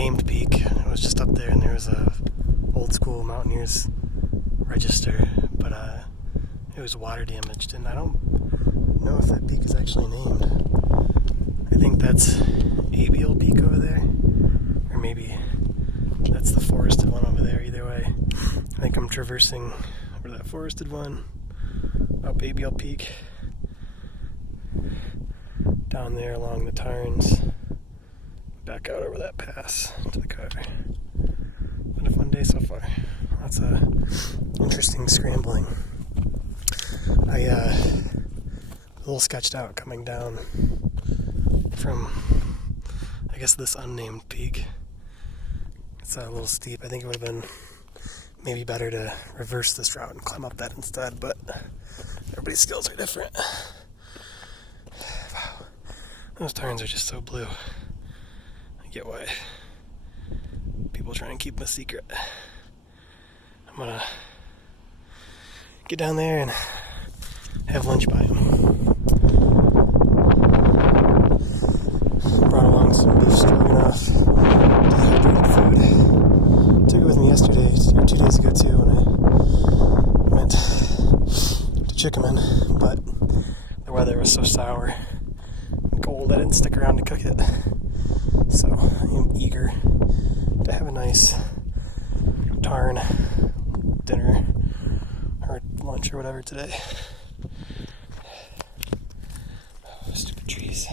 unnamed peak. I was just up there and there was a old school Mountaineers register, but it was water damaged, and I don't know if that peak is actually named. I think that's Abiel Peak over there, or maybe that's the forested one over there. Either way, I think I'm traversing over that forested one, up Abiel Peak, down there along the Tarns, back out over that pass to the car. Been a fun day so far. Lots of interesting scrambling. I a little sketched out coming down from, I guess, this unnamed peak. It's a little steep. I think it would have been maybe better to reverse this route and climb up that instead, but everybody's skills are different. Wow. Those Tarns are just so blue. I get why people try and keep them a secret. I'm gonna get down there and have lunch by them. Brought along some beef stroganoff, dehydrated food. Took it with me yesterday, or 2 days ago too, when I went to Tinkham, but the weather was so sour and cold I didn't stick around to cook it. So I am eager to have a nice Tarn dinner or lunch or whatever today. Oh, stupid trees.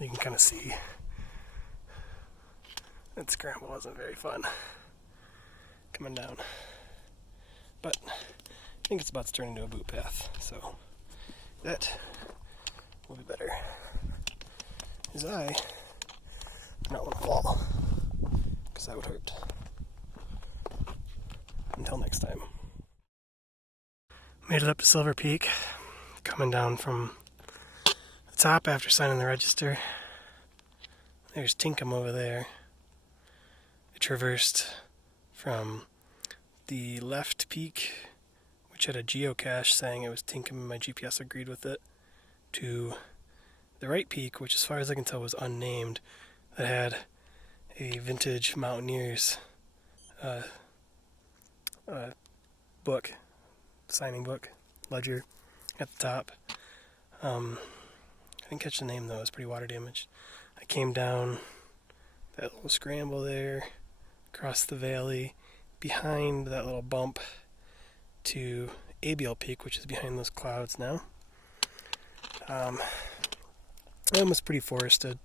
You can kind of see that scramble wasn't very fun coming down, but I think it's about to turn into a boot path, so that will be better, as I do not want to fall, because that would hurt. Until next time. Made it up to Silver Peak, coming down from the top after signing the register. There's Tinkham over there. I traversed from the left peak, which had a geocache saying it was Tinkham and my GPS agreed with it, to the right peak, which as far as I can tell was unnamed, that had a vintage Mountaineers book, signing book, ledger at the top. I didn't catch the name though, it was pretty water damaged. I came down that little scramble there, across the valley, behind that little bump to Abiel Peak, which is behind those clouds now. It was pretty forested.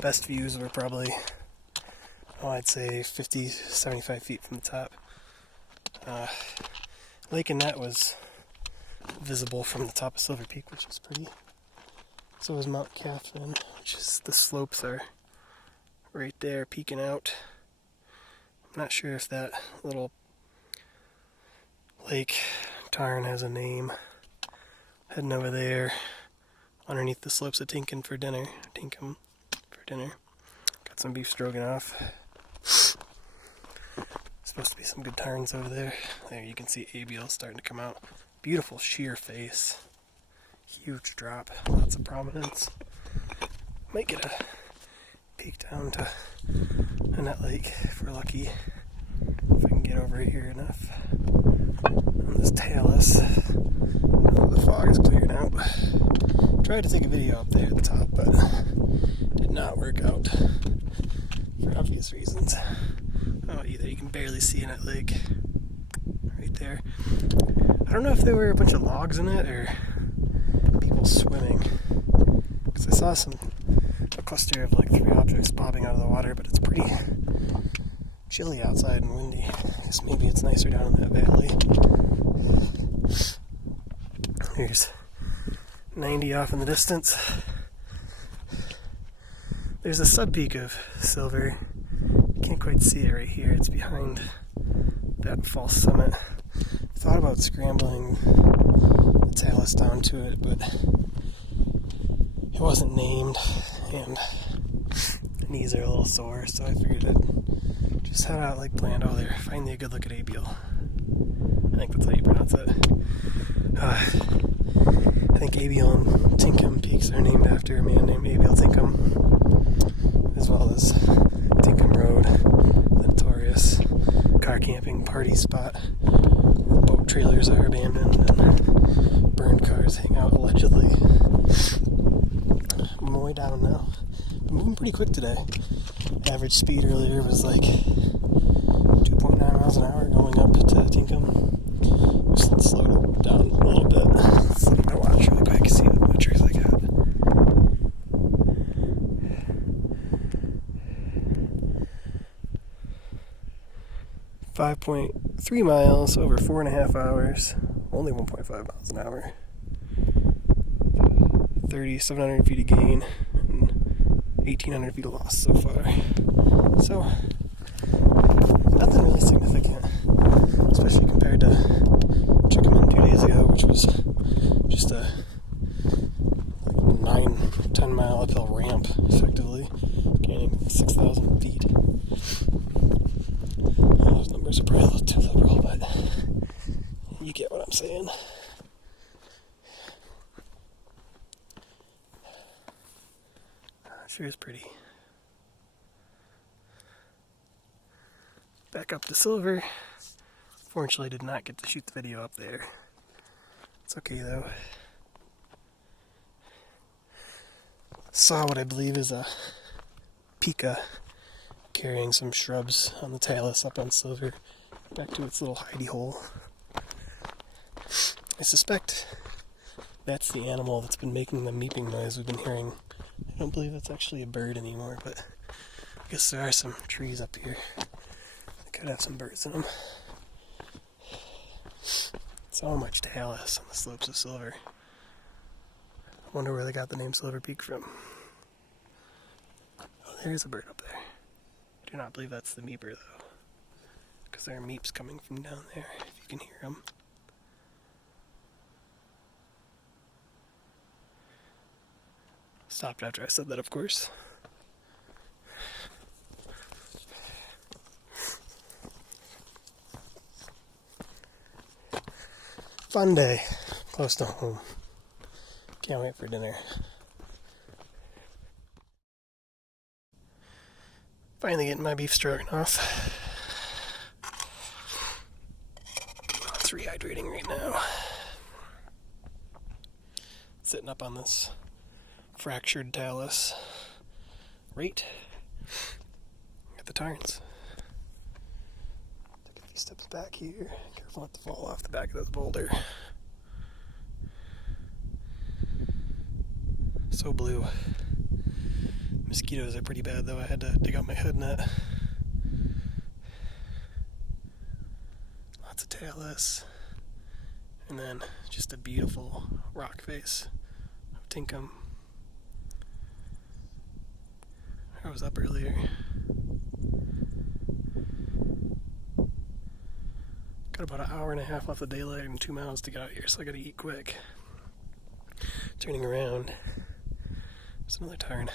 Best views were probably, I'd say 50, 75 feet from the top. Lake and Net was visible from the top of Silver Peak, which is pretty. So was Mount Catherine, which is, the slopes are right there peeking out. I'm not sure if that little Lake Tarn has a name. Heading over there underneath the slopes of Tinkham for dinner. Got some beef stroganoff. Supposed to be some good Tarns over there. There you can see Abiel starting to come out. Beautiful sheer face. Huge drop. Lots of prominence. Might get a peek down to Net Lake if we're lucky. If I can get over here enough. On this talus. The fog is clearing out. Tried to take a video up there at the top, but did not work out. For obvious reasons. Oh, either you can barely see Net Lake. Right there. I don't know if there were a bunch of logs in it or people swimming. Because I saw a cluster of like 3 objects popping out of the water, but it's pretty chilly outside and windy. I guess maybe it's nicer down in that valley. Here's 90 off in the distance. There's a sub-peak of Silver. You can't quite see it right here. It's behind that false summit. I thought about scrambling the talus down to it, but it wasn't named, and knees are a little sore, so I figured I'd just head out like planned. Oh, there, finally a good look at Abiel. I think that's how you pronounce it. I think Abiel and Tinkham peaks are named after a man named Abiel Tinkham, as well as Tinkham Road, the notorious car camping party spot where boat trailers are abandoned and burned cars hang out allegedly. I'm on my way down now. I'm moving pretty quick today. Average speed earlier was like 2.9 miles an hour going up to Tinkham. Just slow it down a little bit. Let's look at my watch really quick, see how much I got. 5.3 miles over 4.5 hours. Only 1.5 miles an hour. 3,700 feet of gain and 1,800 feet of loss so far. So, nothing really significant, especially compared to Tinkham 2 days ago, which was just a 9-10 mile uphill ramp, effectively, gaining 6,000 feet. Those numbers are probably a little too liberal, but you get what I'm saying. Sure is pretty. Back up to Silver. Fortunately, did not get to shoot the video up there. It's okay though. Saw what I believe is a pika carrying some shrubs on the talus up on Silver back to its little hidey hole. I suspect that's the animal that's been making the meeping noise we've been hearing. I don't believe that's actually a bird anymore, but I guess there are some trees up here that could have some birds in them. So much talus on the slopes of Silver. I wonder where they got the name Silver Peak from. Oh, there's a bird up there. I do not believe that's the meeper, though, because there are meeps coming from down there, if you can hear them. Stopped after I said that, of course. Fun day, close to home. Can't wait for dinner. Finally getting my beef stroganoff. It's rehydrating right now. Sitting up on this fractured talus right at the Tarns. Take a few steps back here. Careful not to fall off the back of this boulder. So blue. Mosquitoes are pretty bad though. I had to dig out my hood net. Lots of talus. And then just a beautiful rock face of Tinkham. I was up earlier. Got about an hour and a half left of daylight and 2 miles to get out here, so I gotta eat quick. Turning around. There's another tarn.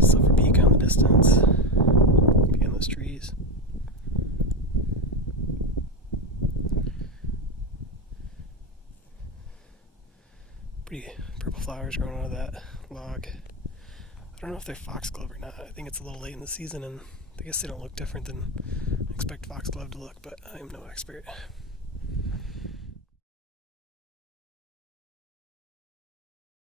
Silver Peak on the distance. Behind those trees. Pretty purple flowers growing out of that log. I don't know if they're foxglove or not. I think it's a little late in the season, and I guess they don't look different than I expect foxglove to look, but I am no expert.